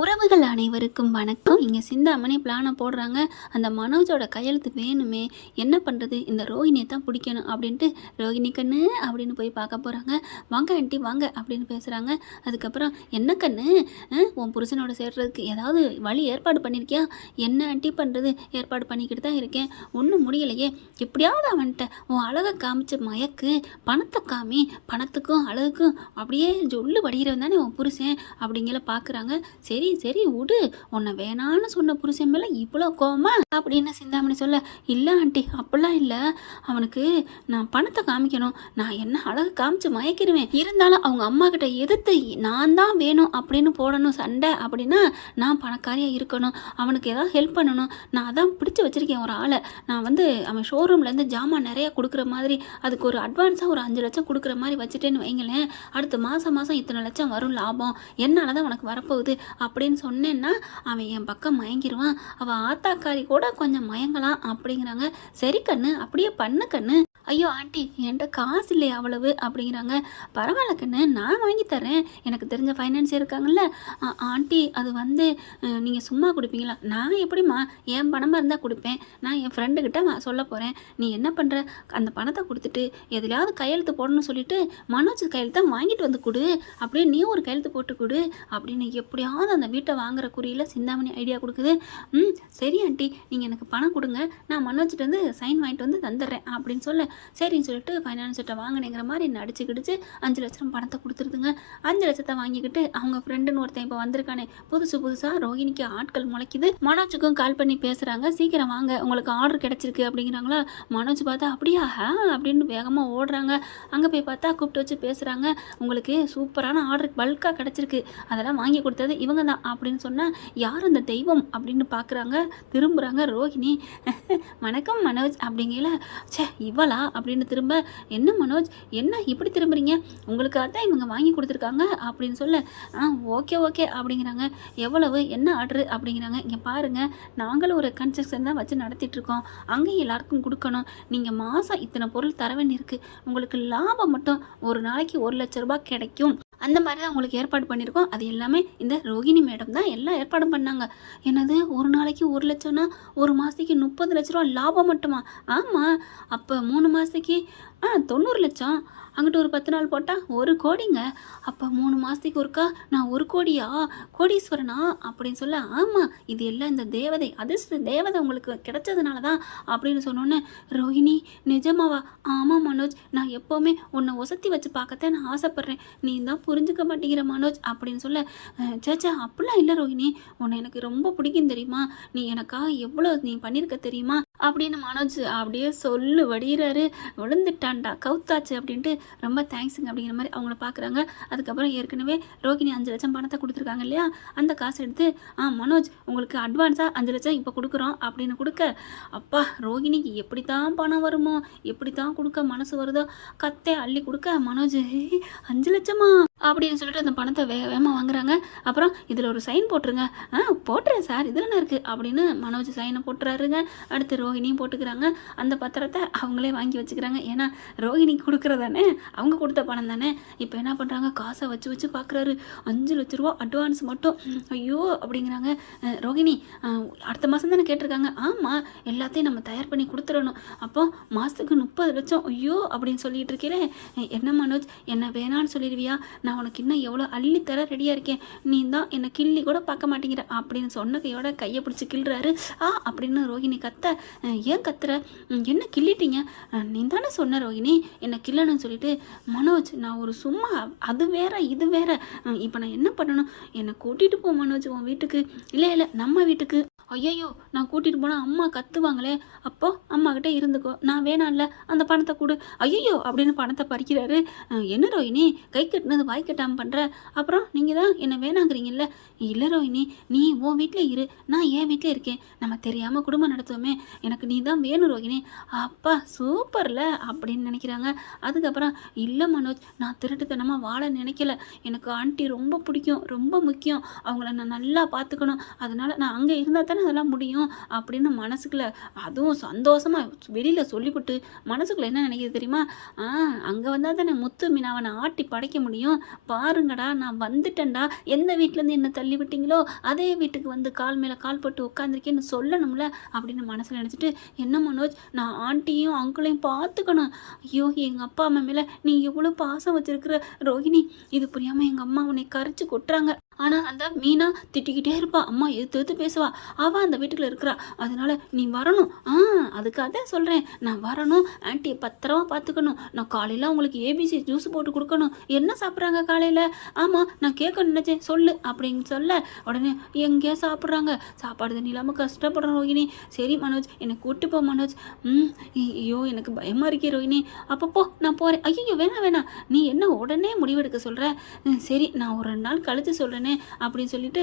உறவுகள் அனைவருக்கும் வணக்கம். இங்கே சிந்தாமணி பிளானை போடுறாங்க. அந்த மனோஜோட கையெழுத்து வேணுமே, என்ன பண்ணுறது, இந்த ரோஹிணியை தான் பிடிக்கணும் அப்படின்ட்டு ரோஹிணி கண்ணு அப்படின்னு போய் பார்க்க போகிறாங்க. வாங்க ஆண்டி வாங்க அப்படின்னு பேசுகிறாங்க. அதுக்கப்புறம் என்ன கண்ணு, உன் புருஷனோட சேர்றதுக்கு ஏதாவது வழி ஏற்பாடு பண்ணியிருக்கியா? என்ன ஆண்டி பண்ணுறது, ஏற்பாடு பண்ணிக்கிட்டு தான் இருக்கேன், ஒன்றும் முடியலையே. எப்படியாவது அவன்கிட்ட உன் அழகை காமிச்சு மயக்கு, பணத்தை காமி, பணத்துக்கும் அழகுக்கும் அப்படியே ஜொல்லு வடிகிறவன் தானே உன் புருஷன் அப்படிங்கிற பார்க்குறாங்க. சரி சரி விடு, உன்னை வேணான்னு சொன்ன புருஷன் மேலே இவ்வளோ கோவமா அப்படின்னு சிந்தாமணி சொல்ல, இல்லை ஆண்டி அப்படிலாம் இல்லை, அவனுக்கு நான் பணத்தை காமிக்கணும், நான் என்ன அழகு காமிச்சு மயக்கிடுவேன், இருந்தாலும் அவங்க அம்மா கிட்ட எதிர்த்து நான் தான் வேணும் அப்படின்னு போடணும் சண்டை அப்படின்னா நான் பணக்காரியாக இருக்கணும், அவனுக்கு ஏதாவது ஹெல்ப் பண்ணணும், நான் அதான் பிடிச்சி வச்சுருக்கேன் ஒரு ஆளை, நான் அவன் ஷோரூம்லேருந்து ஜாமான் நிறையா கொடுக்குற மாதிரி அதுக்கு ஒரு அட்வான்ஸாக ஒரு 5 லட்சம் கொடுக்குற மாதிரி வச்சுட்டேன்னு வைங்களேன், அடுத்த மாதம் இத்தனை லட்சம் வரும் லாபம், என்னால் தான் உனக்கு வரப்போகுது அப்படின்னு சொன்னேன்னா அவன் என் பக்கம் மயங்கிடுவான், அவள் ஆத்தாக்காரி கூட கொஞ்சம் மயங்கலாம் அப்படிங்கிறாங்க. சரி கண்ணு அப்படியே பண்ணு கண்ணு. ஐயோ ஆண்டி என்கிட்ட காசு இல்லையா அவ்வளவு அப்படிங்கிறாங்க. பரவாயில்ல கண்ணு நான் வாங்கி தரேன், எனக்கு தெரிஞ்ச ஃபைனான்ஸ் இருக்காங்கல்ல. ஆண்டி அது நீங்கள் சும்மா கொடுப்பீங்களா? நான் எப்படிம்மா, என் பணமாக இருந்தால் கொடுப்பேன், நான் என் ஃப்ரெண்டுக்கிட்ட சொல்ல போகிறேன், நீ என்ன பண்ணுற, அந்த பணத்தை கொடுத்துட்டு எதுலையாவது கையெழுத்து போடணும்னு சொல்லிட்டு மனோஜ் கையெழுத்தை வாங்கிட்டு வந்து கொடு, அப்படியே நீ ஒரு கையெழுத்து போட்டு கொடு அப்படின்னு எப்படியாவது அந்த வீட்டை வாங்குற குறியில் சிந்தாமணி ஐடியா கொடுக்குது. சரி ஆண்டி நீங்கள் எனக்கு பணம் கொடுங்க, நான் மனோஜ்கிட்ட சைன் வாங்கிட்டு வந்து தந்துடுறேன் அப்படின்னு சொல்ல, சரின்னு சொல்லிட்டு ஃபைனான்ஸ்கிட்ட வாங்கினேங்கிற மாதிரி நடிச்சு கிடிச்சு 5 லட்சம் பணத்தை கொடுத்துருதுங்க. 5 லட்சத்தை வாங்கிக்கிட்டு அவங்க ஃப்ரெண்டுன்னு ஒருத்தன் இப்போ வந்திருக்கானே, புதுசாக ரோஹிணிக்கு ஆட்கள் முளைக்குது. மனோஜுக்கும் கால் பண்ணி பேசுகிறாங்க, சீக்கிரம் வாங்க உங்களுக்கு ஆர்டர் கிடச்சிருக்கு அப்படிங்கிறாங்களா. மனோஜ் பார்த்தா அப்படியா அப்படின்னு வேகமாக ஓடுறாங்க. அங்கே போய் பார்த்தா கூப்பிட்டு வச்சு பேசுகிறாங்க, உங்களுக்கு சூப்பரான ஆர்டர் பல்காக கிடச்சிருக்கு, அதெல்லாம் வாங்கி கொடுத்தது இவங்க தான் அப்படின்னு சொன்னால், யார் அந்த தெய்வம் அப்படின்னு பார்க்குறாங்க. திரும்புகிறாங்க ரோஹிணி. வணக்கம் மனோஜ் அப்படிங்கல. சே இவளா அப்படின்னு திரும்ப, என்ன மனோஜ் என்ன இப்படி திரும்புறீங்க, உங்களுக்காக தான் இவங்க வாங்கி கொடுத்துருக்காங்க அப்படின்னு சொல்ல, ஓகே ஓகே அப்படிங்கிறாங்க. எவ்வளவு என்ன ஆர்டரு அப்படிங்கிறாங்க. இங்கே பாருங்கள், நாங்களும் ஒரு கன்ஸ்ட்ரக்ஷன் தான் வச்சு நடத்திட்டுருக்கோம், அங்கேயும் எல்லாருக்கும் கொடுக்கணும், நீங்கள் மாதம் இத்தனை பொருள் தர வேண்டியிருக்கு, உங்களுக்கு லாபம் மட்டும் ஒரு நாளைக்கு 1 லட்ச ரூபாய் கிடைக்கும், அந்த மாதிரி தான் உங்களுக்கு ஏற்பாடு பண்ணியிருக்கோம், அது எல்லாமே இந்த ரோஹிணி மேடம் தான் எல்லாம் ஏற்பாடும் பண்ணாங்க. என்னது ஒரு நாளைக்கு 1 லட்சம்னா ஒரு மாதத்துக்கு 30 லட்ச ரூபா லாபம் மட்டுமா? ஆமாம், அப்போ 3 மாதத்துக்கு 90 லட்சம், அங்கிட்டு ஒரு 10 நாள் போட்டால் 1 கோடிங்க, அப்போ 3 மாதத்துக்கு ஒருக்கா நான் 1 கோடியா, கோடீஸ்வரனா அப்படின்னு சொல்ல, ஆமாம் இது எல்லாம் இந்த தேவதை, அதிர்ஷ்ட தேவதை உங்களுக்கு கிடைச்சதுனால தான் அப்படின்னு சொன்னோன்னே, ரோஹிணி நிஜமாவா? ஆமாம் மனோஜ், நான் எப்போவுமே உன்னை ஒசத்தி வச்சு பார்க்கத்தான் நான் ஆசைப்பட்றேன், நீ தான் புரிஞ்சுக்க மாட்டேங்கிற மனோஜ் அப்படின்னு சொல்ல, சேச்சா அப்படிலாம் இல்லை ரோஹிணி, உன்னை எனக்கு ரொம்ப பிடிக்கும் தெரியுமா, நீ எனக்காக எவ்வளோ நீ பண்ணியிருக்க தெரியுமா அப்படின்னு மனோஜ் அப்படியே சொல்லு வடிகிறாரு. விழுந்துட்டான்டா கவுத்தாச்சு அப்படின்ட்டு ரொம்ப தேங்க்ஸுங்க அப்படிங்கிற மாதிரி அவங்கள பார்க்குறாங்க. அதுக்கப்புறம் ஏற்கனவே ரோஹிணி 5 லட்சம் பணத்தை கொடுத்துருக்காங்க இல்லையா, அந்த காசை எடுத்து மனோஜ் உங்களுக்கு அட்வான்ஸாக 5 லட்சம் இப்போ கொடுக்குறோம் அப்படின்னு கொடுக்க, அப்பா ரோஹிணிக்கு எப்படி தான் பணம் வருமோ, எப்படி தான் கொடுக்க மனசு வருதோ, கத்தை அள்ளி கொடுக்க மனோஜ் 5 லட்சமா அப்படின்னு சொல்லிட்டு அந்த பணத்தை வேகமாக வாங்குறாங்க. அப்புறம் இதில் ஒரு சைன் போட்டுருங்க. போட்டுறேன் சார், இதில் என்ன இருக்குது அப்படின்னு மனோஜ் சைனை போட்டுறாருங்க. அடுத்து ரோஹிணியும் போட்டுக்கிறாங்க. அந்த பத்திரத்தை அவங்களே வாங்கி வச்சுக்கிறாங்க, ஏன்னா ரோஹிணிக்கு கொடுக்குறதானே, அவங்க கொடுத்த பணம் தானே. இப்போ என்ன பண்ணுறாங்க, காசை வச்சு பார்க்குறாரு, 5 லட்ச ரூபா அட்வான்ஸ் மட்டும். ஐயோ அப்படிங்கிறாங்க. ரோஹிணி அடுத்த மாதம் தானே கேட்டிருக்காங்க? ஆமாம், எல்லாத்தையும் நம்ம தயார் பண்ணி கொடுத்துடணும், அப்போ மாதத்துக்கு 30 லட்சம். ஐயோ அப்படின்னு சொல்லிட்டு இருக்கிறேன். என்ன மனோஜ் என்ன வேணான்னு சொல்லிடுவியா, நான் உனக்கு இன்னும் எவ்வளோ அள்ளித்தர ரெடியாக இருக்கேன், நீ தான் என்னை கிள்ளி கூட பார்க்க மாட்டேங்கிற அப்படின்னு சொன்ன கையோட கையை பிடிச்சி கிள்றாரு. அப்படின்னு ரோஹிணி கத்த, ஏன் கத்துற, என்ன கிள்ளிட்டீங்க, நீ தானே சொன்ன ரோஹிணி என்னை கிள்ளணும்னு சொல்லிட்டு. மனோஜ் நான் ஒரு சும்மா, அது வேற இது வேற, இப்போ நான் என்ன பண்ணணும், என்னை கூட்டிகிட்டு போ மனோஜ் உன் வீட்டுக்கு. இல்லை நம்ம வீட்டுக்கு. ஐயோ நான் கூட்டிகிட்டு போனால் அம்மா கத்துவாங்களே, அப்போ அம்மாக்கிட்ட இருந்துக்கோ, நான் வேணாம்ல அந்த பணத்தை கொடு. ஐயோ அப்படின்னு பணத்தை பறிக்கிறாரு. என்ன ரோஹிணி கை கட்டினது வாய் கட்டாமல் பண்ணுற, அப்புறம் நீங்கள் தான் என்னை வேணாங்கிறீங்கல்ல. இல்லை ரோஹிணி நீ உன் வீட்டில் இரு, நான் என் வீட்டில் இருக்கேன், நம்ம தெரியாமல் குடும்பம் நடத்துவோமே, எனக்கு நீ தான் வேணும் ரோஹிணி. அப்பா சூப்பரில் அப்படின்னு நினைக்கிறாங்க. அதுக்கப்புறம் இல்லை மனோஜ் நான் திருட்டுத்தனமாக வாழ நினைக்கல, எனக்கு ஆண்டி ரொம்ப பிடிக்கும், ரொம்ப முக்கியம், அவங்கள நான் நல்லா பார்த்துக்கணும், அதனால் நான் அங்கே இருந்தால் தானே தானே அதெல்லாம் முடியும் அப்படின்னு மனசுக்குள்ள அதுவும் சந்தோஷமாக வெளியில் சொல்லிவிட்டு மனசுக்குள்ள என்ன நினைக்கிது தெரியுமா? அங்கே வந்தால் தானே முத்து மீனாவை நான் ஆட்டி படைக்க முடியும். பாருங்கடா நான் வந்துட்டேன்டா, எந்த வீட்டிலேருந்து என்ன தள்ளி விட்டீங்களோ அதே வீட்டுக்கு வந்து கால் மேலே கால் போட்டு உட்காந்துருக்கேன்னு சொல்லணும்ல அப்படின்னு மனசில் நினச்சிட்டு, என்ன மனோஜ் நான் ஆண்டியும் அங்கிளையும் பார்த்துக்கணும். ஐயோ எங்கள் அப்பா அம்மா மேலே நீ எவ்வளோ பாசம் வச்சுருக்கிற ரோஹிணி, இது புரியாமல் எங்கள் அம்மா உன்னை கரிச்சு கொட்டுறாங்க. ஆனால் அந்த மீனா திட்டிக்கிட்டே இருப்பா, அம்மா எதிர்த்து பேசுவா, அவள் அந்த வீட்டுக்குள்ள இருக்கிறா, அதனால நீ வரணும். அதுக்காக தான் சொல்கிறேன், நான் வரணும், ஆன்ட்டியை பத்திரமா பார்த்துக்கணும், நான் காலையில் அவங்களுக்கு ஏபிசி ஜூஸ் போட்டு கொடுக்கணும். என்ன சாப்பிட்றாங்க காலையில்? ஆமாம் நான் கேட்க நினச்சேன் சொல்லு அப்படின்னு சொல்ல உடனே எங்கேயா சாப்பிட்றாங்க, சாப்பாடு தண்ணி இல்லாமல் கஷ்டப்படுறோம் ரோஹிணி. சரி மனோஜ் என்னை கூட்டு போ மனோஜ். ஐயோ எனக்கு பயமாக இருக்கே ரோஹிணி. அப்பப்போ நான் போகிறேன். ஐயோ வேணாம் வேணாம், நீ என்ன உடனே முடிவெடுக்க சொல்கிற? சரி நான் ஒரு 2 நாள் கழித்து சொல்கிறேனே அப்படின்னு சொல்லிட்டு,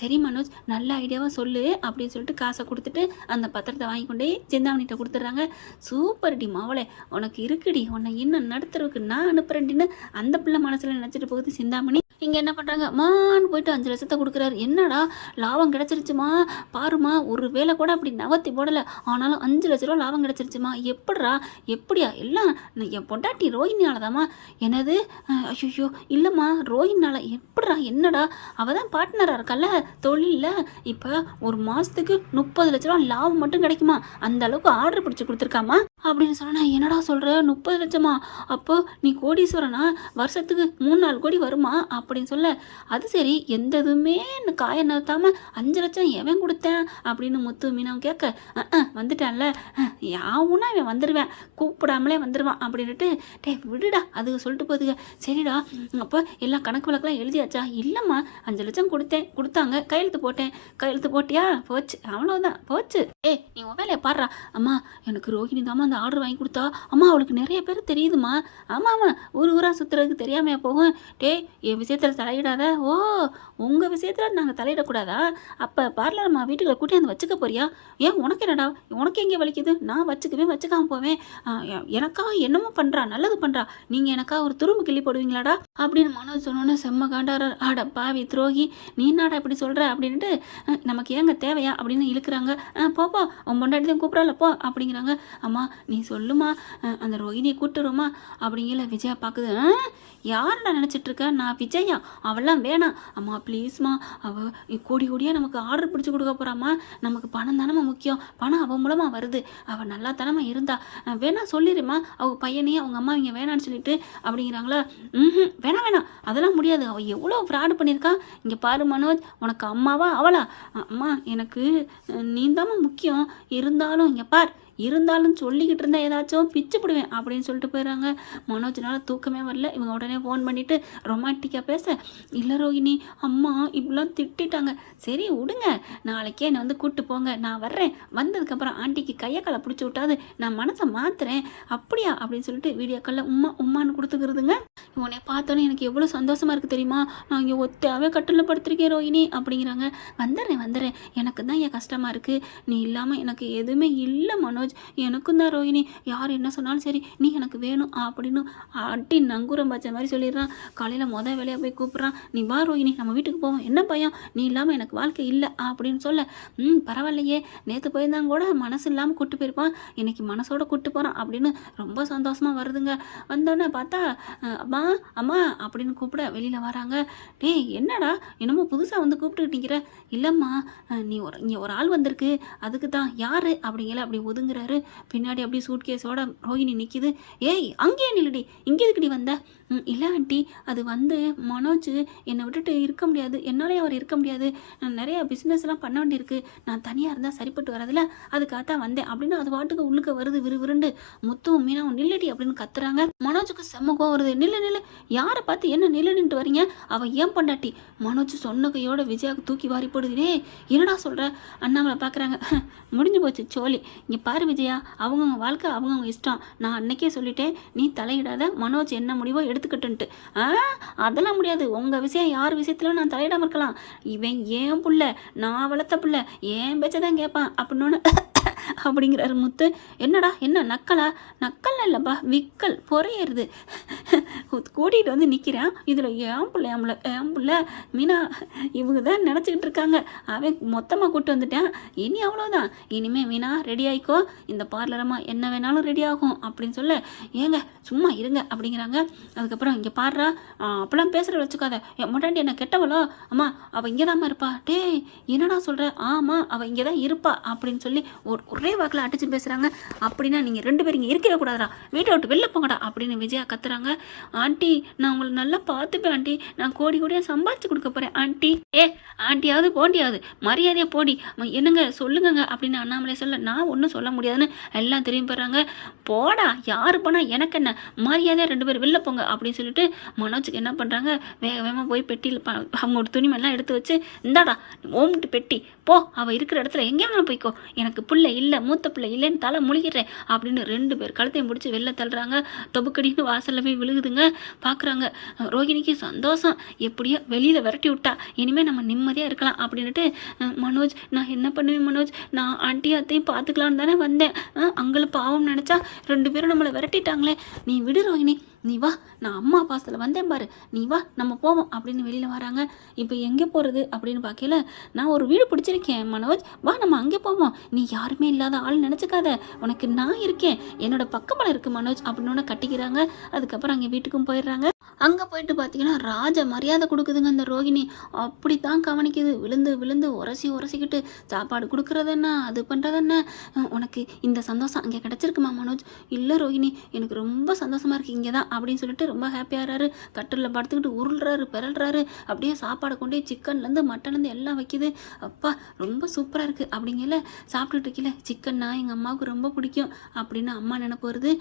சரி மனோஜ் நல்ல ஐடியாவாக சொல்லு அப்படின்னு சொல்லிட்டு காசை கொடுத்துட்டு அந்த பத்திரத்தை வாங்கி கொண்டே சிந்தாமணிகிட்ட கொடுத்துட்றாங்க. சூப்பர் டி மாவளே, உனக்கு இருக்குடி, உன்னை இன்னும் நடத்துறதுக்கு நான் அனுப்புறேன்டின்னு அந்த பிள்ளை மனசில் நினச்சிட்டு போகுது சிந்தாமணி. இங்கே என்ன பண்ணுறாங்க, மான்னு போயிட்டு 5 லட்சத்தை கொடுக்குறாரு. என்னடா லாபம் கிடச்சிருச்சுமா பாருமா, ஒரு வேலை கூட அப்படி நவத்தி போடலை, ஆனாலும் 5 லட்ச ரூபா லாபம் கிடச்சிருச்சுமா. எப்படியா எல்லாம் என் பொண்டாட்டி ரோஹினியாலதாம்மா. என்னது? ஐயோ இல்லைம்மா ரோஹினியால எப்படிடா? என்னடா அவள் தான் பார்ட்னராக இருக்கல்ல தொழிலில், இப்போ ஒரு மாதத்துக்கு 30 லட்ச ரூபா லாபம் மட்டும் கிடைக்குமா, அந்த அளவுக்கு ஆர்டர் பிடிச்சி கொடுத்துருக்காமா அப்படின்னு சொன்னால், என்னடா சொல்கிற 30 லட்சமா? அப்போ நீ கோடீஸ்வரனா, வருஷத்துக்கு 3-4 கோடி வருமா அப்படின்னு சொல்ல, அது சரி எந்த இதுவுமே காய நிறுத்தாமல் 5 லட்சம் எவன் கொடுத்தேன் அப்படின்னு முத்து மீனாவும் கேட்க, வந்துட்டான்ல யாவுன்னா இவன் வந்துடுவேன், கூப்பிடாமலே வந்துடுவான் அப்படின்ட்டு, விடுடா அது சொல்லிட்டு போதுங்க. சரிடா அப்போ எல்லாம் கணக்கு வழக்கெல்லாம் எழுதியாச்சா? இல்லைம்மா 5 லட்சம் கொடுத்தாங்க, கையெழுத்து போட்டியா? போச்சு அவ்வளோதான் போச்சு. நீ உன் வேலையை பாடுறா. அம்மா எனக்கு ரோஹிணி தாம்மா அந்த ஆர்டர் வாங்கி கொடுத்தா. அம்மா அவளுக்கு நிறைய பேர் தெரியுதுமா. ஆமாம் ஊராக சுற்றுறதுக்கு தெரியாமையா போகும். என் விஷயத்தில் தலையிடாத. ஓ உங்கள் விஷயத்தில் நாங்கள் தலையிடக்கூடாதா? அப்போ பார்லர்மா வீட்டுக்குள்ள கூட்டியாந்து வச்சுக்க போறியா? ஏன் உனக்கு என்னடா, உனக்கு எங்கே வலிக்குது? நான் வச்சுக்காம போவேன். எனக்காக என்னமோ பண்ணுறா, நல்லது பண்ணுறா, நீங்கள் எனக்காக ஒரு துரும்பு கிள்ளி போடுவீங்களாடா அப்படின்னு மனோஜ் சொன்னோன்னே செம்ம காண்டாரர். ஆட பாவி துரோகி, நீ என்னடா இப்படி சொல்கிற அப்படின்ட்டு, நமக்கு ஏங்க தேவையா அப்படின்னு இழுக்கிறாங்க. போப்பா உன் பொண்டாட்டி தான் கூப்பிட்றால போ அப்படிங்கிறாங்க. அம்மா நீ சொல்லுமா அந்த ரோஹிணியை கூட்டுருமா அப்படிங்கிற விஜயா பார்க்குது. யாருடா நினச்சிட்ருக்க? நான் விஜயா, அவெல்லாம் வேணாம். அம்மா ப்ளீஸ்மா, அவள் கோடியாக நமக்கு ஆர்டர் பிடிச்சி கொடுக்க போகிறாம்மா, நமக்கு பணம் தானம்மா முக்கியம், பணம் அவன் மூலமாக வருது, அவள் நல்லா தானம்மா இருந்தா, வேணா சொல்லிடுமா அவங்க பையனையே அவங்க அம்மா இங்கே வேணான்னு சொல்லிட்டு அப்படிங்கிறாங்களா. வேணாம் அதெல்லாம் முடியாது, அவள் எவ்வளோ ஃப்ராடு பண்ணியிருக்கான். இங்கே பாரு மனோஜ், உனக்கு அம்மாவா அவளா? அம்மா எனக்கு நீ தாம்மா முக்கியம், இருந்தாலும் சொல்லிக்கிட்டு இருந்தால் ஏதாச்சும் பிச்சு போடுவேன் அப்படின்னு சொல்லிட்டு போயிடுறாங்க. மனோஜனால் தூக்கமே வரல. இவங்க உடனே ஃபோன் பண்ணிவிட்டு ரொமான்டிக்காக பேச, இல்லை ரோஹிணி அம்மா இப்படிலாம் திட்டாங்க, சரி விடுங்க, நாளைக்கே என்னை வந்து கூப்பிட்டு போங்க, நான் வர்றேன், வந்ததுக்கப்புறம் ஆண்டிக்கு கையை காலை பிடிச்சி விட்டாது நான் மனசை மாற்றுறேன். அப்படியா அப்படின்னு சொல்லிட்டு வீடியோ காலில் உம்மான்னு கொடுத்துக்கிறதுங்க. இவனை பார்த்தோன்னே எனக்கு எவ்வளோ சந்தோஷமாக இருக்குது தெரியுமா, நான் இங்கே ஒத்தாவே கட்டில் படுத்திருக்கேன் ரோஹிணி அப்படிங்கிறாங்க. வந்துடுறேன், எனக்கு தான் என் கஷ்டமாக இருக்குது, நீ இல்லாமல் எனக்கு எதுவுமே இல்லை மனோஜ், எனக்கும் தான் ரோஹிணி, யார் என்ன சொன்னாலும் சரி நீ எனக்கு வேணும் அப்படின்னு அட்டி நங்கூரம் பாய்ச்ச மாதிரி சொல்லிடுறான். காலையில் வேலையாக போய் கூப்பிட்றான், நீ வா ரோஹிணி நம்ம வீட்டுக்கு போவோம், என்ன பையன் நீ இல்லாமல் எனக்கு வாழ்க்கை இல்லை அப்படின்னு சொல்ல, பரவாயில்லையே நேற்று போயிருந்தாங்க கூட மனசு இல்லாமல் கூப்பிட்டு போயிருப்பான், இன்னைக்கு மனசோட கூப்பிட்டு போகிறான் அப்படின்னு ரொம்ப சந்தோஷமாக வருதுங்க. வந்தோடனே பார்த்தா அம்மா அப்படின்னு கூப்பிட வெளியில் வராங்க. என்னடா என்னமோ புதுசாக வந்து கூப்பிட்டுக்கிட்டீங்கிற? இல்லைம்மா இங்கே ஒரு ஆள் வந்திருக்கு, அதுக்கு தான். யார் அப்படிங்கிற அப்படி ஒதுங்குறாரு. பின்னாடி அப்படியே சூட்கேஸோட ரோஹிணி நிற்கிது. அங்கேயே நில்லுடி, இங்கே எதுக்குடி வந்த? இல்லை ஆண்டி, அது வந்து மனோஜ் என்னை விட்டுட்டு இருக்க முடியாது, என்னாலே அவர் இருக்க முடியாது, நான் நிறையா பிஸ்னஸ்லாம் பண்ண வேண்டியிருக்கு, நான் தனியாக இருந்தால் சரிப்பட்டு வரதில்ல, அதுக்காகத்தான் வந்தேன் அப்படின்னு அது பாட்டுக்கு உள்ளுக்க வருது விறுவிறுண்டு. முத்துவும் மீனாவும் நில்லுடி அப்படின்னு கத்துறாங்க. மனோஜுக்கு செம்ம கோவம் வருது. நில்லு, யாரை பார்த்து என்ன நில்லுன்ட்டு வரீங்க, அவள் ஏன் பொண்டாட்டி. மனோஜ் சொன்ன கையோட விஜயாவுக்கு தூக்கி வாரி போடுதுடே. என்னடா சொல்கிற? அண்ணாமலை பார்க்குறாங்க. முடிஞ்சு போச்சு சோழி, இங்கே பாரு விஜயா, அவங்கவுங்க வாழ்க்கை அவங்கவுங்க இஷ்டம், நான் அன்னைக்கே சொல்லிட்டேன், நீ தலையிடாத, மனோஜ் என்ன முடிவோ எடுத்துக்கிட்டுன்ட்டு. அதெல்லாம் முடியாது, உங்கள் விஷயம் யார் விஷயத்துல நான் தலையிடாமல் இருக்கலாம், இவன் ஏன் புள்ள, நான் வளர்த்த புள்ள, ஏன் பேச்சதான் கேட்பான் அப்படின்னு அப்படிங்கிறாரு முத்து. என்னடா என்ன நக்கலா? நக்கல் இல்லைப்பா, விக்கல் பொறையிறது. கூட்டிகிட்டு வந்து நிற்கிறேன், இதில் என் பிள்ளை மீனா இவங்க தான் நினச்சிக்கிட்டு இருக்காங்க. அவன் மொத்தமாக கூப்பிட்டு வந்துட்டேன், இனி அவ்வளோதான். இனிமேல் மீனா ரெடி ஆகிக்கோ, இந்த பார்லரம்மா என்ன வேணாலும் ரெடி ஆகும் அப்படின்னு சொல்ல, ஏங்க சும்மா இருங்க அப்படிங்கிறாங்க. அதுக்கப்புறம் இங்கே பாடுறா, அப்போலாம் பேசுகிற வச்சுக்காத, என் முட்டாண்டி என்ன கெட்டவளோ, அம்மா அவள் இங்கே தாம்மா இருப்பா. டேய் என்னடா சொல்கிற? ஆமாம் அவள் இங்கே தான் இருப்பா அப்படின்னு சொல்லி ஒரே வாக்கில் அடிச்சு பேசுகிறாங்க. அப்படின்னா நீங்கள் 2 பேரும் இங்கே இருக்கவே கூடாதா, வீட்டை விட்டு வெளில போங்கடா அப்படின்னு விஜயா கத்துறாங்க. ஆண்டி நான் உங்களை நல்லா பார்த்துப்பேன் ஆண்டி, நான் கோடியாக சம்பாதிச்சு கொடுக்க போகிறேன் ஆண்டி. ஆண்டியாவது போண்டியாவது மரியாதையாக போடி, என்னங்க சொல்லுங்கங்க அப்படின்னு அண்ணாமலை சொல்ல, நான் ஒன்றும் சொல்ல முடியாதுன்னு எல்லாம் திரும்பி போடுறாங்க. போடா யார் போனால் எனக்கு என்ன, மரியாதையாக 2 பேர் வெளில போங்க அப்படின்னு சொல்லிட்டு மனோஜுக்கு என்ன பண்ணுறாங்க, வேகமாக போய் பெட்டியில் அவங்களோட துணிமெல்லாம் எடுத்து வச்சு, இந்தாடா ஓம்பிட்டு பெட்டி போ, அவள் இருக்கிற இடத்துல எங்கேயாவது போய்க்கோ, எனக்கு பிள்ளை இல்லை மூத்த பிள்ளை இல்லைன்னு தலை முழிக்கிறேன் அப்படின்னு 2 பேர் கழுத்தையும் பிடிச்சி வெளில தள்ளுறாங்க. தொபுக்கடின்னு வாசலில் போய் விழுகுதுங்க. பார்க்குறாங்க. ரோகிணிக்கு சந்தோஷம், எப்படியோ வெளியில் விரட்டி விட்டா, இனிமேல் நம்ம நிம்மதியாக இருக்கலாம் அப்படின்ட்டு, மனோஜ் நான் என்ன பண்ணுவேன் மனோஜ், நான் ஆண்டி அத்தையும் பார்த்துக்கலான்னு தானே வந்தேன், அங்கே பாவம் நினச்சா 2 பேரும் நம்மளை விரட்டிட்டாங்களே, நீ விடு ரோகிணி, நீ வா, நான் அம்மா பாசத்தில் வந்தேன் பாரு, நீ வா நம்ம போவோம் அப்படின்னு வெளியில் வராங்க. இப்போ எங்கே போகிறது அப்படின்னு பார்க்கல, நான் ஒரு வீடு பிடிச்சிருக்கேன் மனோஜ், வா நம்ம அங்கே போவோம், நீ யாருமே இல்லாத ஆள் நினச்சிக்காத, உனக்கு நான் இருக்கேன், என்னோட பக்கத்தில் இருக்குது மனோஜ் அப்படின்னு கட்டிக்கிறாங்க. அதுக்கப்புறம் அங்கே வீட்டுக்கும் போயிடுறாங்க. அங்கே போயிட்டு பார்த்தீங்கன்னா ராஜ மரியாதை கொடுக்குதுங்க அந்த ரோகிணி, அப்படி தான் கவனிக்குது, விழுந்து விழுந்து உரசிக்கிட்டு சாப்பாடு கொடுக்குறது என்ன, அது பண்ணுறது என்ன, உனக்கு இந்த சந்தோஷம் அங்கே கிடச்சிருக்குமா மனோஜ்? இல்லை ரோகிணி எனக்கு ரொம்ப சந்தோஷமாக இருக்குது இங்கே தான் அப்படின்னு சொல்லிட்டு ரொம்ப ஹாப்பியாகிறாரு. கட்டிலில் படுத்துக்கிட்டு உருள்றாரு பிறல்றாரு, அப்படியே சாப்பாடை கொண்டே சிக்கன்லேருந்து மட்டன்லேருந்து எல்லாம் வைக்கிது. அப்பா ரொம்ப சூப்பராக இருக்குது அப்படிங்கல சாப்பிட்டுட்டு இருக்கல, சிக்கன்னா எங்கள் அம்மாவுக்கு ரொம்ப பிடிக்கும் அப்படின்னு அம்மா நினைப்பு வருது.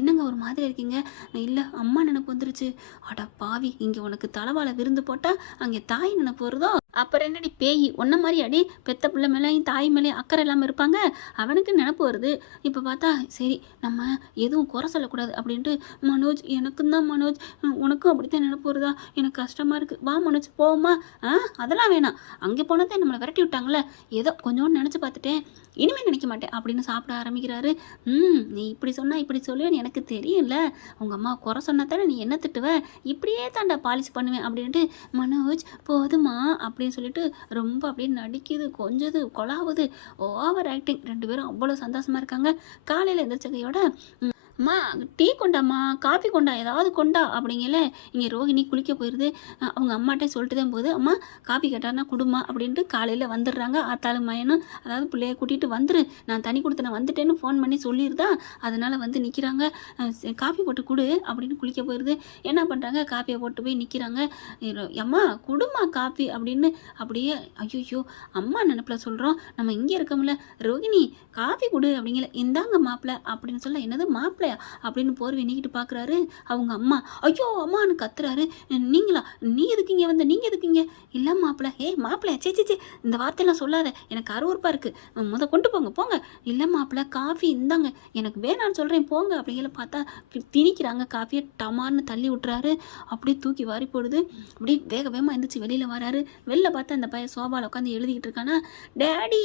என்னங்க ஒரு மாதிரி இருக்கீங்க? இல்லை அம்மா நினைப்பு வந்துருச்சு. அட பாவி, இங்கே உனக்கு தலைவாழை விருந்து போட்டால் அங்கே தாய் நினைப்பு வருதோ, அப்புறம் என்னடி பேய் ஒன்றை மாதிரி அடி, பெத்த பிள்ளை மேலேயும் தாய் மேலேயும் அக்கறை இல்லாமல் இருப்பாங்க, அவனுக்கு நினப்பு வருது. இப்போ பார்த்தா சரி நம்ம எதுவும் குறை சொல்லக்கூடாது அப்படின்ட்டு, மனோஜ் எனக்கும் தான் மனோஜ், உனக்கும் அப்படித்தான் நினப்பு வருதா, எனக்கு கஷ்டமாக இருக்குது, வா மனோஜ் போவோமா? அதெல்லாம் வேணாம், அங்கே போனதே நம்மளை விரட்டி விட்டாங்களே, ஏதோ கொஞ்சோன்னு நினச்சி பார்த்துட்டேன், இனிமேல் நினைக்க மாட்டேன் அப்படின்னு சாப்பிட ஆரம்பிக்கிறாரு. நீ இப்படி சொன்னால் இப்படி சொல்லுவேன்னு எனக்கு தெரியும்ல, உங்கள் அம்மா குறை சொன்னா தானே நீ என்ன திட்டுவ, இப்படியே தாண்டா பாலிசி பண்ணுவேன் அப்படின்ட்டு, மனோஜ் போதுமா அப்படின்னு சொல்லிட்டு ரொம்ப அப்படியே நடிக்குது, கொஞ்சது கொலாவுது, ஓவர் ஆக்டிங். 2 பேரும் அவ்வளோ சந்தோஷமாக இருக்காங்க. காலையில் எந்திரிச்சகையோட அம்மா டீ கொண்டாம்மா, காஃபி கொண்டா, ஏதாவது கொண்டா அப்படிங்கல. இங்கே ரோகிணி குளிக்க போயிடுது. அவங்க அம்மாட்டே சொல்லிட்டு தான் போகுது, அம்மா காஃபி கேட்டார்னா கொடுமா அப்படின்ட்டு காலையில் வந்துடுறாங்க. ஆத்தாலும் மயனும், அதாவது பிள்ளைய கூட்டிகிட்டு வந்துரு, நான் தனி கொடுத்து நான் வந்துட்டேன்னு ஃபோன் பண்ணி சொல்லியிருந்தா, அதனால் வந்து நிற்கிறாங்க. காஃபி போட்டு கொடு அப்படின்னு குளிக்க போயிடுது. என்ன பண்ணுறாங்க, காஃபியை போட்டு போய் நிற்கிறாங்க. அம்மா கொடுமா காஃபி அப்படின்னு, அப்படியே ஐயோ அம்மா நினப்பில் சொல்கிறோம், நம்ம இங்கே இருக்கோம்ல, ரோகிணி காஃபி கொடு அப்படிங்கல. இந்தாங்க மாப்பிள்ளை அப்படின்னு சொல்ல, என்னது மாப்பிள்ளை அப்படின்னு போர்வை நீக்கிட்டு பார்க்குறாரு. அவங்க அம்மா ஐயோ அம்மான்னு கத்துறாரு. நீங்களா, நீ எதுக்குங்க வந்த, நீங்கள் எதுக்குங்க? இல்லை மாப்பிள்ளை, மாப்பிள்ளை சேச்சி இந்த வார்த்தையெல்லாம் சொல்லாத, எனக்கு அருவருப்பாக இருக்குது, கொண்டு போங்க. இல்லை மாப்பிள்ளை காஃபி இந்தாங்க, எனக்கு வேணான்னு சொல்கிறேன் போங்க அப்படிங்கிற பார்த்தா திணிக்கிறாங்க. காஃபியை டமார்னு தள்ளி விட்டுறாரு. அப்படியே தூக்கி வாரி போடுது. அப்படியே வேகமாக எழுந்திரிச்சு வெளியில் வராரு. வெளில பார்த்தா அந்த பையன் சோபாவில் உட்காந்து எழுதிக்கிட்டு இருக்கானா, டேடி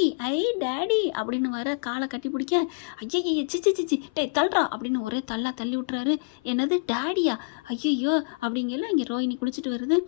டேடி அப்படின்னு வர, காலை கட்டி பிடிக்க, ஐயய்ய சிச்சி டே தள்ளுறா அப்படின்னு ஒரே தள்ளி விட்டுறாரு. என்னது டேடியா, ஐயோ அப்படிங்கல. இங்கே ரோஹிணி குளிச்சுட்டு வருது.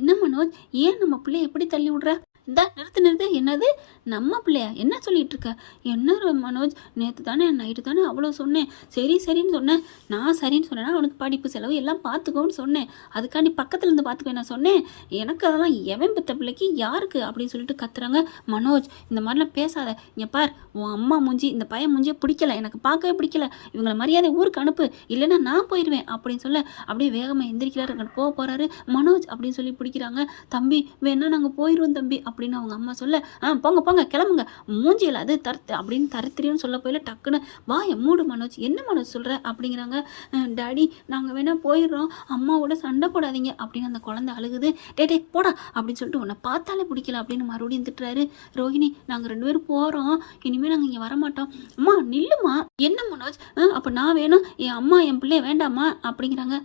என்ன மனோஜ், ஏன் நம்ம பிள்ளைய எப்படி தள்ளி விட்ற? இந்தா நிறுத்து, என்னது நம்ம பிள்ளையா, என்ன சொல்லிட்டு இருக்க? என்ன மனோஜ், நேற்று தானே நைட்டு தானே அவ்வளோ சொன்னேன், சரின்னு சொன்னேன். நான் சரின்னு சொன்னேன்னா அவனுக்கு படிப்பு செலவு எல்லாம் பார்த்துக்கோன்னு சொன்னேன், அதுக்காண்டி பக்கத்துலேருந்து பார்த்துக்கோ நான் சொன்னேன். எனக்கு அதெல்லாம் எவன் பெற்ற பிள்ளைக்கு யாருக்கு அப்படின்னு சொல்லிட்டு கத்துறாங்க. மனோஜ் இந்த மாதிரிலாம் பேசாத, இங்கே பார் உன் அம்மா மூஞ்சி இந்த பையன் மூஞ்சியே பிடிக்கல, எனக்கு பார்க்கவே பிடிக்கல, இவங்களை மரியாதை ஊருக்கு அனுப்பு, இல்லைன்னா நான் போயிடுவேன் அப்படின்னு சொல்ல, அப்படியே வேகமாக எந்திரிக்கிறாரு. போகிறாரு மனோஜ் அப்படின்னு சொல்லி பிடிக்கிறாங்க. தம்பி வேணா நாங்கள் போயிடுவோம் தம்பி அப்படின்னு அவங்க அம்மா சொல்ல, போங்க கிளம்புங்க, மூஞ்சியில் அது அப்படின்னு தருத்திரின்னு சொல்ல போயில டக்குன்னு வாய மூடு மனோஜ், என்ன மனோஜ் சொல்கிற அப்படிங்கிறாங்க. டாடி நாங்கள் வேணா போயிடுறோம், அம்மாவோட சண்டை போடாதீங்க அப்படின்னு அந்த குழந்தை அழுகுது. டே போடா அப்படின்னு சொல்லிட்டு உன்னை பார்த்தாலே பிடிக்கல அப்படின்னு மறுபடியும் திட்டுறாரு. ரோஹிணி நாங்கள் 2 பேரும் போகிறோம், இனிமேல் நாங்கள் இங்கே வரமாட்டோம். அம்மா நில்லுமா, என்ன மனோஜ், அப்போ நான் வேணும், என் அம்மா என் பிள்ளைய வேண்டாமா அப்படிங்கிறாங்க.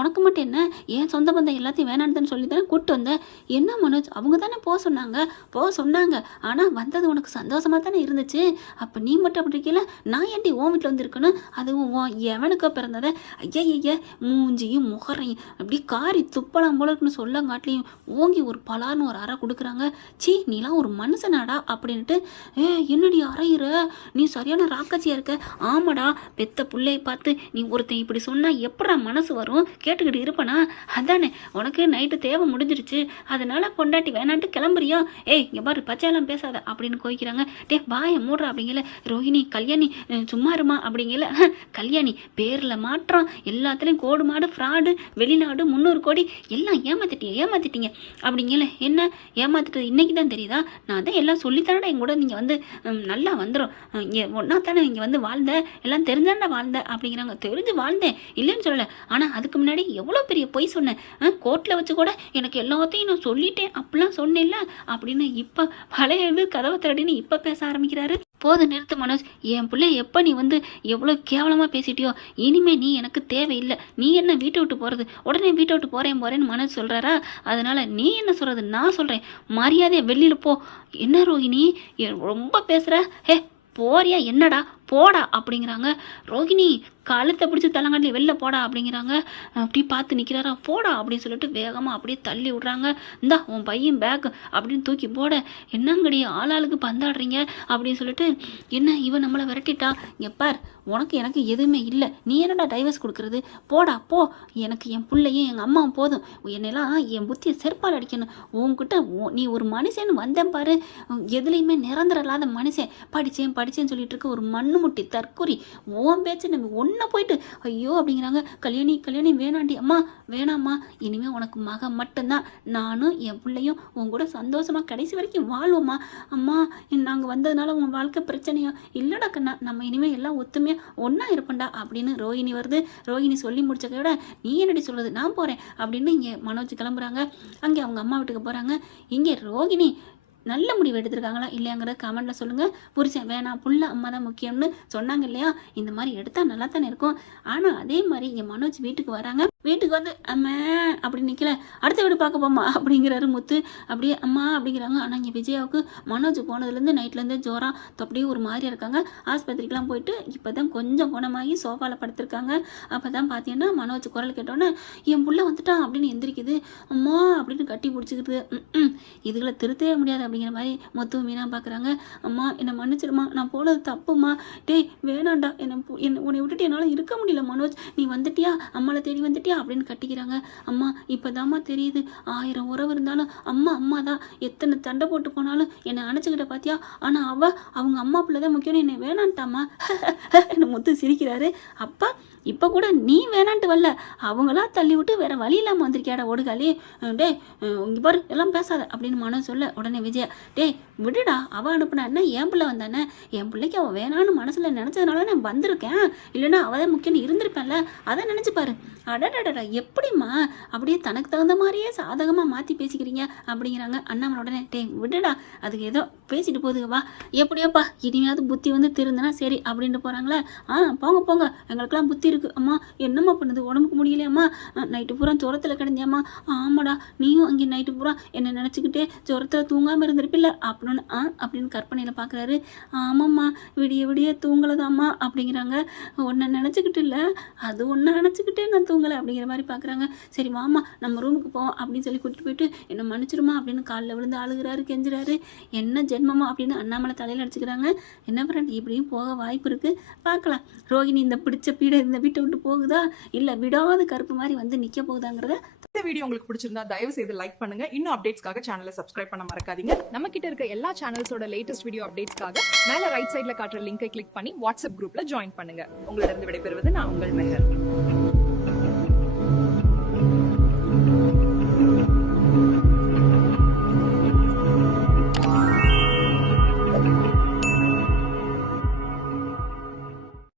உனக்கு மட்டும் என்ன, என் சொந்த பந்தம் எல்லாத்தையும் வேணான்னு சொல்லி தானே கூப்பிட்டு வந்தேன். என்ன மனோஜ், அவங்க தானே போக சொன்னாங்க. ஆனால் வந்தது உனக்கு சந்தோஷமாக தானே இருந்துச்சு. அப்போ நீ மட்டும் அப்படி இருக்கல, நான் ஏன்டி உன் வீட்டில் வந்துருக்கணும், அதுவும் எவனுக்கோ பிறந்ததை ஐயா மூஞ்சியும் முகரையும் அப்படி காரி துப்பலாம் போல இருக்குன்னு சொல்லங்காட்டிலையும் ஓங்கி ஒரு பலான்னு ஒரு அறை கொடுக்குறாங்க. சீ நீலாம் ஒரு மனுஷனாடா அப்படின்ட்டு, என்னடி அறையிற, நீ சரியான ராக்கச்சியாக இருக்க. ஆமாடா, பெத்த பிள்ளையை பார்த்து நீ ஒருத்தன் இப்படி சொன்னால் எப்படா மனசு வரும், கேட்டுக்கிட்டு இருப்பனா. அதானே உனக்கு நைட்டு தேவை முடிஞ்சிருச்சு, அதனால பொண்டாட்டி வேணான்ட்டு கிளம்புறியா. இங்கே பாரு பச்சையெல்லாம் பேசாத அப்படின்னு கோய்க்கிறாங்க. வாயை மூடுறா அப்படிங்கல. ரோஹிணி கல்யாணி சும்மா இருமா அப்படிங்கல. கல்யாணி பேரில் மாற்றம், எல்லாத்துலேயும் கோடு மாடு ஃப்ராடு, வெளிநாடு 300 கோடி எல்லாம் ஏமாத்திட்டீங்க அப்படிங்கல. என்ன ஏமாத்திட்டது இன்னைக்கு தான் தெரியுதா? நான் தான் எல்லாம் சொல்லித்தானடா என் கூட நீங்கள் வந்து நல்லா வந்துடும், இங்கே ஒன்றா தானே இங்கே வந்து வாழ்ந்த, எல்லாம் தெரிஞ்சாண்டா வாழ்ந்த அப்படிங்கிறாங்க. தெரிஞ்சு வாழ்ந்தேன் இல்லைன்னு சொல்லலை, ஆனால் அதுக்கு முன்னாடி எவ்வளோ பெரிய பொய் சொன்னேன். கோர்ட்டில் வச்சு கூட எனக்கு எல்லாத்தையும் நான் சொல்லிட்டேன் அப்படிலாம் சொன்னேன்ல அப்படின்னு இப்போ பழைய கதவை திரடின்னு இப்போ பேச ஆரம்பிக்கிறாரு. போது நிறுத்து மனோஜ், என் பிள்ளை எப்போ நீ வந்து எவ்வளோ கேவலமாக பேசிட்டியோ, இனிமே நீ எனக்கு தேவையில்லை. நீ என்ன வீட்டை விட்டு போகிறது, உடனே வீட்டை விட்டு போகிறேன்னு மனோஜ் சொல்கிறாரா. அதனால் நீ என்ன சொல்கிறது, நான் சொல்கிறேன், மரியாதையை வெளியில் போ. என்ன ரோஹிணி ரொம்ப பேசுகிற, போறியா என்னடா போடா அப்படிங்கிறாங்க. ரோஹிணி கழுத்தை பிடிச்சி தலங்காட்டில் வெளில போடா அப்படிங்கிறாங்க. அப்படி பார்த்து நிற்கிறாரா, போடா அப்படின்னு சொல்லிட்டு வேகமாக அப்படியே தள்ளி விட்றாங்க. இந்தா உன் பையன் பேக் அப்படின்னு தூக்கி போட, என்னங்கடி ஆளாளுக்கு பந்தாடுறீங்க அப்படின்னு சொல்லிட்டு, என்ன இவன் நம்மளை விரட்டிட்டா, எப்பார் உனக்கு எனக்கு எதுவுமே இல்லை, நீ என்னடா டைவர்ஸ் கொடுக்குறது, போடா போ, எனக்கு என் பிள்ளையும் எங்கள் அம்மாவும் போதும், என்னெல்லாம் என் புத்தியை செருப்பால் அடிக்கணும். உன்கிட்ட நீ ஒரு மனுஷன்னு வந்தேன் பாரு, எதுலேயுமே நிரந்தரம் இல்லாத மனுஷன், படித்தேன்னு சொல்லிட்டு இருக்க ஒரு மண்ணு முட்டி தற்கொரி, ஓன் பேச்சு நம்ம ஒன்றை போயிட்டு ஐயோ அப்படிங்கிறாங்க. கல்யாணி வேணாண்டி, அம்மா வேணாம்மா, இனிமேல் உனக்கு மகன் மட்டும்தான், நானும் என் பிள்ளையும் உன் கூட சந்தோஷமாக கடைசி வரைக்கும் வாழ்வோம்மா. அம்மா நாங்கள் வந்ததுனால உன் வாழ்க்கை பிரச்சனையா இல்லைடா கண்ணா, நம்ம இனிமேல் எல்லாம் ஒத்துமையாக ஒன்றா இருப்பேன்டா அப்படின்னு ரோஹிணி வருது. ரோஹிணி சொல்லி முடிச்ச விட நீ என்னடி சொல்கிறது, நான் போகிறேன் அப்படின்னு இங்கே மனோஜ் கிளம்புறாங்க. அங்கே அவங்க அம்மா வீட்டுக்கு போகிறாங்க. இங்கே ரோஹிணி நல்ல முடிவு எடுத்திருக்காங்களா இல்லையாங்கிறத கமெண்ட்டில் சொல்லுங்கள். புரிச்சேன் வேணாம், புள்ள அம்மா தான் முக்கியம்னு சொன்னாங்க இல்லையா, இந்த மாதிரி எடுத்தால் நல்லா தானே இருக்கும். ஆனால் அதே மாதிரி இங்கே மனோஜ் வீட்டுக்கு வராங்க. வீட்டுக்கு வந்து அம்மா அப்படி நிற்கல, அடுத்த வீடு பார்க்க போமா அப்படிங்கிறாரு முத்து. அப்படியே அம்மா அப்படிங்கிறாங்க. ஆனால் இங்கே விஜயாவுக்கு மனோஜ் போனதுலேருந்து நைட்லேருந்து ஜோரம் அப்படியே ஒரு மாதிரியாக இருக்காங்க. ஆஸ்பத்திரிக்கெலாம் போயிட்டு இப்போ தான் கொஞ்சம் குணமாகி சோஃபாவில் படுத்திருக்காங்க. அப்போ தான் பார்த்தீங்கன்னா மனோஜ் குரல் கேட்டோன்னே என் புள்ள வந்துட்டான் அப்படின்னு எந்திரிக்குது. அம்மா அப்படின்னு கட்டி பிடிச்சிக்கிது. இதுகளை திருத்தவே முடியாது அப்படிங்கிற மாதிரி முத்து மீனா பார்க்குறாங்க. அம்மா என்னை மன்னிச்சிடுமா, நான் போனது தப்புமா, வேணாண்டா, உன்னை விட்டுட்டு என்னால் இருக்க முடியல மனோஜ், நீ வந்துட்டியா, அம்மாவை தேடி வந்துட்டியா அப்படின்னு கட்டிக்கிறாங்க. அம்மா இப்போதாம்மா தெரியுது, 1000 உறவு இருந்தாலும் அம்மா தான், எத்தனை சண்டை போட்டு போனாலும் என்னை அணைச்சிக்கிட்ட பார்த்தியா, ஆனால் அவங்க அம்மா பிள்ளை தான் முக்கியம்னு என்னை வேணான்ட்டாம்மா என்ன முத்து சிரிக்கிறாரு. அப்பா இப்போ கூட நீ வேணான்ட்டு வரல, அவங்களா தள்ளி விட்டு வேற வழி இல்லாமல் வந்திருக்கியாடா ஒடுகாலி, இங்கே பாரு எல்லாம் பேசாத அப்படின்னு மனம் சொல்ல, உடனே விஜயா விடுடா, அவள் அனுப்புனா என்ன, என் பிள்ளை வந்தானே, என் பிள்ளைக்கு அவள் வேணான்னு மனசில் நினச்சதுனால நான் வந்திருக்கேன், இல்லைன்னா அவள் தான் முக்கியம்னு இருந்திருப்பேன்ல, அதை நினச்சி பாரு. அடடடா எப்படிம்மா அப்படியே தனக்கு தகுந்த மாதிரியே சாதகமாக மாற்றி பேசிக்கிறீங்க அப்படிங்கிறாங்க. அண்ணாமலை உடனே விடுடா, அதுக்கு ஏதோ பேசிட்டு போகுது, வா எப்படியோப்பா இனியாவது புத்தி வந்து திருந்தனா சரி அப்படின்ட்டு போகிறாங்களே. போங்க எங்களுக்கெல்லாம் புத்தி இருக்குது. அம்மா என்னம்மா பண்ணுது, உடம்புக்கு முடியலையம்மா, நைட்டு பூரா ஜுரத்தில் கிடந்தியாம்மா. ஆமாடா நீயும் அங்கே நைட்டு பூரா என்னை நினச்சிக்கிட்டே ஜுரத்தில் தூங்காமல் இருந்திருப்பில்ல அப்படின்னு அப்படின்னு கற்பனையில் பார்க்குறாரு. ஆமாம்மா விடிய தூங்கலதாம்மா அப்படிங்கிறாங்க. ஒன்றை நினச்சிக்கிட்டு இல்லை, அது ஒன்றை நினச்சிக்கிட்டே நான் தூங்கலை அப்படிங்கிற மாதிரி பார்க்குறாங்க. சரி வாமா நம்ம ரூமுக்கு போவோம் அப்படின்னு சொல்லி கூட்டிட்டு போயிட்டு என்னை மன்னிச்சிருமா அப்படின்னு காலில் விழுந்து அழுகிறாரு, கெஞ்சுறாரு. என்ன ஜென்மமா அப்படின்னு அண்ணாமலை தலையில் அடிச்சுக்கிறாங்க. என்ன ஃப்ரெண்ட் இப்படியும் போக வாய்ப்பு இருக்குது, பார்க்கலாம். ரோஹிணி இந்த பிடிச்ச பீடை இந்த வீட்டை விட்டு போகுதா இல்லை விடாத கருப்பு மாதிரி வந்து நிற்க போகுதாங்கிறத. இந்த வீடியோ உங்களுக்கு பிடிச்சிருந்தா தயவு செய்து லைக் பண்ணுங்க. இன்னும் அப்டேட்ஸ்க்காக சேனலை சப்ஸ்கிரைப் பண்ண மறக்காதீங்க. நம்ம கிட்ட இருக்க எல்லா சேனல்ஸோட லேட்டஸ்ட் வீடியோ அப்டேட்ஸ்க்காக மேல ரைட் சைட்ல காட்டுற லிங்கை கிளிக் பண்ணி வாட்ஸ்அப் குரூப்ல ஜாயின் பண்ணுங்க. உங்களிடம் விடைபெறுவது நான் உங்கள் மெஹர்.